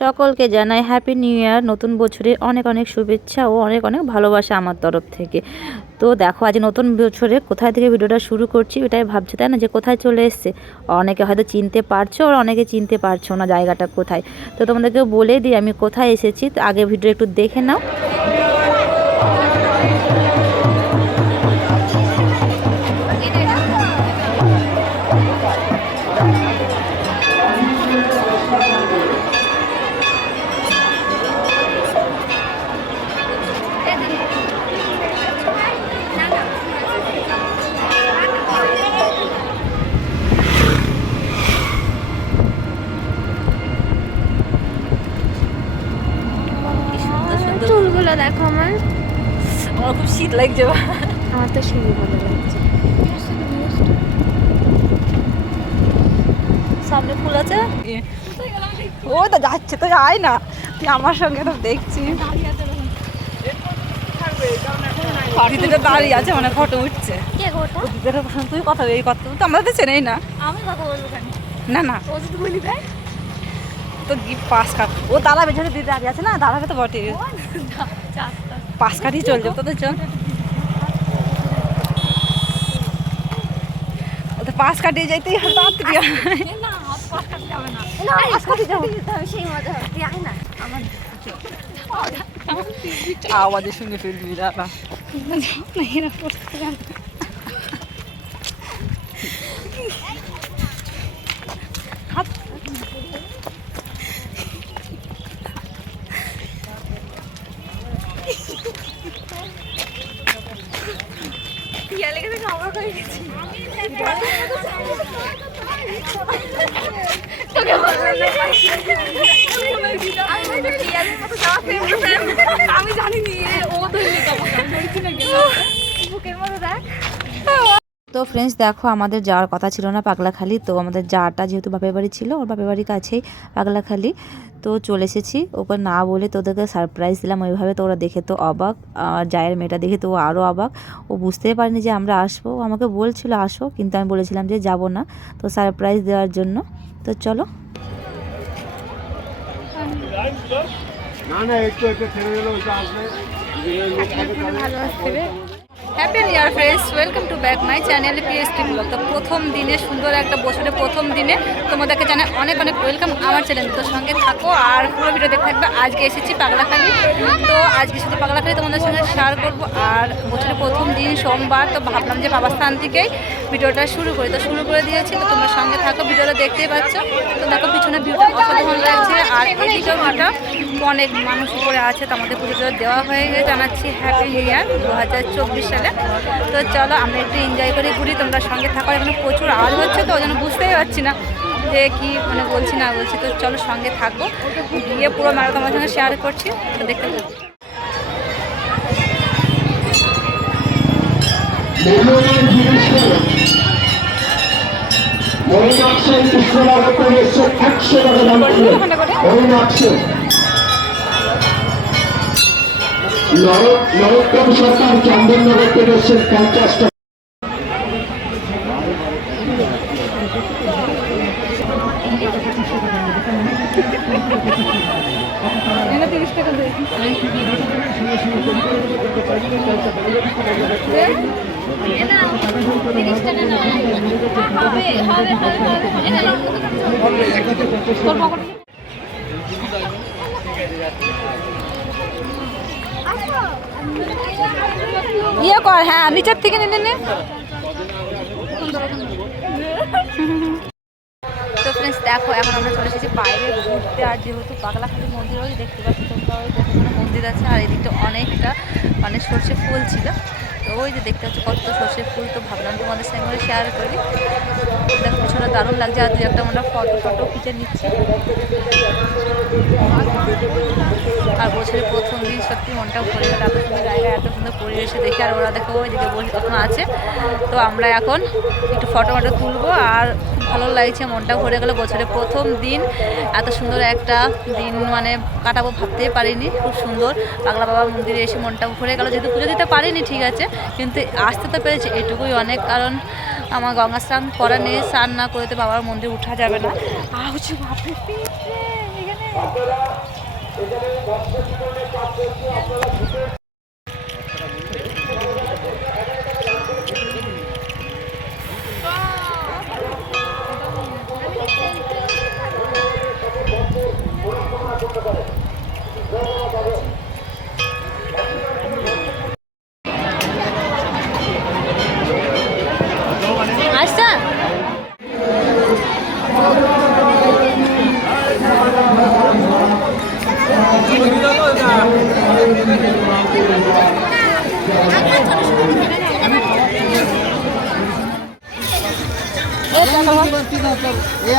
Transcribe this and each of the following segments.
সকলকে জানাই happy new year. নতুন বছরের অনেক অনেক শুভেচ্ছা ও অনেক অনেক ভালোবাসা আমার তরফ থেকে। তো দেখো আজ নতুন বছরে কোথায় থেকে ভিডিওটা শুরু করছি এটাই ভাবছি, তাই না, যে কোথায় চলে এসছে। অনেকে হয়তো চিনতে পারছো আর অনেকে চিনতে পারছো না জায়গাটা কোথায়। তো তোমাদেরকে বলে দিই আমি কোথায় এসেছি, আগে ভিডিও একটু দেখে নাও। চুলগুলো দেখো আমার খুব শীত লাগছে। আমার তো সেই ভালো লাগছে। সামনে ফুল আছে, ও তো যাচ্ছে, তো যায় না, তুই আমার সঙ্গে তো দেখছি দিদিটা দাঁড়িয়ে আছে, মানে ফটো উঠছে। তুই কথা এই কথা তো আমরা তো চেনেই না। আমি কথা বলবো কেন? না না, ও যদি বলি দেয় তো গিফট পাস কাট, ও দাঁড়াবে, ঝরে দিদি দাঁড়িয়ে আছে না, দাঁড়াবে তো বটে, পাস কাটিয়ে চল যাবো তোদের। চল, ও তো পাস কাটিয়ে যাইতেই হবে তাড়াতাড়ি। না পাস কাটতে যাবে না, না পাস কাটতে যাবে সেই মজা হবে। তুই আয় না আমার আওয়াজের সঙ্গে ফেলবি দাঁড়া। আমি জানিনি ও বুকের মধ্যে দেখ। তো ফ্রেন্ডস দেখো, আমাদের যাওয়ার কথা ছিল না পাগলাখালি। তো আমাদের যাওয়াটা যেহেতু বাপের বাড়ি ছিল, ওর বাপের বাড়ির কাছেই পাগলাখালি, তো চলে এসেছি। ওকে না বলে তোদেরকে সারপ্রাইজ দিলাম ওইভাবে। তো ওরা দেখে তো অবাক, আর জায়ের মেয়েটা দেখে তো ও আরও অবাক। ও বুঝতেই পারেনি যে আমরা আসবো, আমাকে বলছিল আসো, কিন্তু আমি বলেছিলাম যে যাব না, তো সারপ্রাইজ দেওয়ার জন্য। তো চলো। না না, একটু একটু ছেড়ে দিলে ওইটা আসবে। ভালো আসছে রে। Happy new year friends, welcome to back my channel PST blog. তো প্রথম দিনে, সুন্দর একটা বছরের প্রথম দিনে তোমাদেরকে জানাই অনেক অনেক ওয়েলকাম আমার চ্যানেল। তো সঙ্গে থাকো আর পুরো ভিডিও দেখতে থাকবে। আজকে এসেছি পাগলাখালি, তো আজকে শুধু পাগলাখালি তোমাদের সঙ্গে শেয়ার করবো। আর বছরের প্রথম দিন সোমবার, তো ভাবলাম যে বাবার স্থান থেকেই ভিডিওটা শুরু করি। তো শুরু করে দিয়েছি, তো তোমরা সঙ্গে থাকো, ভিডিওটা দেখতেই পাচ্ছ। তো দেখো পিছনে ভিউটা অসাধারণ লাগছে, আর এদিকেও ভিউটা অনেক মানুষ উপরে আছে। তো আমাদের পুজো দেওয়া হয়ে গেছে, জানাচ্ছি হ্যাপি নিউ ইয়ার 2024 সালে। তো চলো আমরা একটু এনজয় করে ঘুরি, তোমরা সঙ্গে থাকো। এখানে প্রচুর আওয়াজ হচ্ছে, তো ওই জন্য বুঝতেই পারছি না যে কি মানে বলছি না বলছি। তো চলো সঙ্গে থাকো, গিয়ে পুরো মেলা তোমার সঙ্গে শেয়ার করছি, তো দেখতে থাকো। নরোত্তম সরকার চন্দননগর থেকে এসেছেন 50 টাকা। ইয়ে কর, হ্যাঁ নিচের থেকে নিয়ে নে। তো ফ্রেন্ডস দেখো, এখন আমরা চলে এসেছি বাইরে ঘুরতে। আর যেহেতু পাগলাখালি মন্দির ওই দেখতে পাচ্ছি তোমরা, ওই দেখো মন্দির আছে, আর এদিকটা অনেকটা মানে সর্ষে ফুল ছিল। তো ওই যে দেখতে পাচ্ছি কত সর্ষে ফুল। তো ভাবলাম তোমাদের সঙ্গে শেয়ার করি। দেখো পিছনে দারুণ লাগছে, আর দু একটা আমরা ফটো খিচে নিচ্ছি। আর বছরের প্রথম দিন সত্যি মনটাও ভরে গেল, এত সুন্দর জায়গায়, এত সুন্দর পরিবেশে দেখে। আর ওরা দেখো ওইদিকে বসে তখন আছে। তো আমরা এখন একটু ফটো তুলবো, আর খুব ভালো লাগছে, মনটা ভরে গেল। বছরের প্রথম দিন এত সুন্দর একটা দিন মানে কাটাবো ভাবতেই পারিনি। খুব সুন্দর পাগলা বাবার মন্দিরে এসে মনটা ভরে গেল। যেহেতু পুজো দিতে পারিনি ঠিক আছে, কিন্তু আসতে তো পেরেছি, এটুকুই অনেক। কারণ আমার গঙ্গা স্নান করা নেই, স্নান না করতে বাবার মন্দির উঠা যাবে না। আউচ বাপরে, এখানে আসছা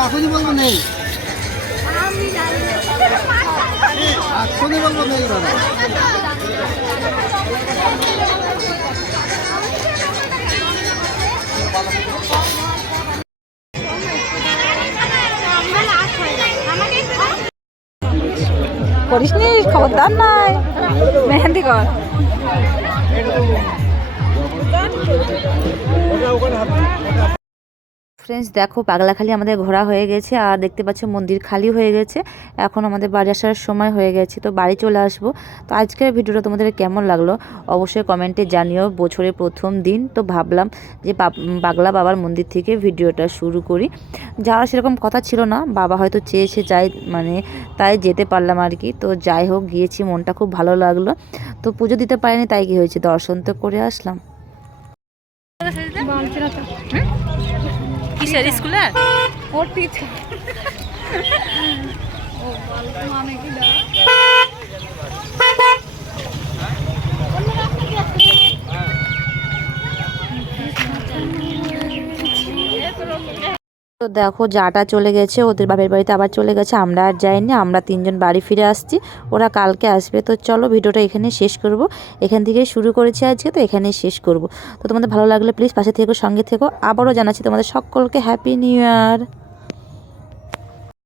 এখনই বলবো নেই, এখনই বলবো নেই দাদা। করিস নি, খবরদার নাই, মেহেন্দি কর। ফ্রেন্ডস দেখো পাগলাখালি আমাদের ঘোরা হয়ে গেছে আর দেখতে পাচ্ছ মন্দির খালি হয়ে গেছে। এখন আমাদের বাড়ি আসার সময় হয়ে গেছে, তো বাড়ি চলে আসবো। তো আজকের ভিডিওটা তোমাদের কেমন লাগলো অবশ্যই কমেন্টে জানিও। বছরের প্রথম দিন তো ভাবলাম যে পাগলা বাবার মন্দির থেকে ভিডিওটা শুরু করি। যাওয়ার সেরকম কথা ছিল না, বাবা হয়তো চেয়েছে যাই, মানে তাই যেতে পারলাম আর কি। তো যাই হোক গিয়েছি, মনটা খুব ভালো লাগলো। তো পুজো দিতে পারিনি, তাই কি হয়েছে, দর্শন তো করে আসলাম। কিসের স্কুলে ওর পিছে তো দেখো যাটা চলে গেছে, ওদের বাপের বাড়িতে আবার চলে গেছে, আমরা আর যাইনি। আমরা তিনজন বাড়ি ফিরে আসছি, ওরা কালকে আসবে। তো চলো ভিডিওটা এখানে শেষ করব, এখান থেকে শুরু করেছি আজকে, তো এখানেই শেষ করব। তো তোমাদের ভালো লাগলে প্লিজ পাশে থেকো, সঙ্গে থেকো। আবারও জানাচ্ছি তোমাদের সকলকে হ্যাপি নিউ ইয়ার।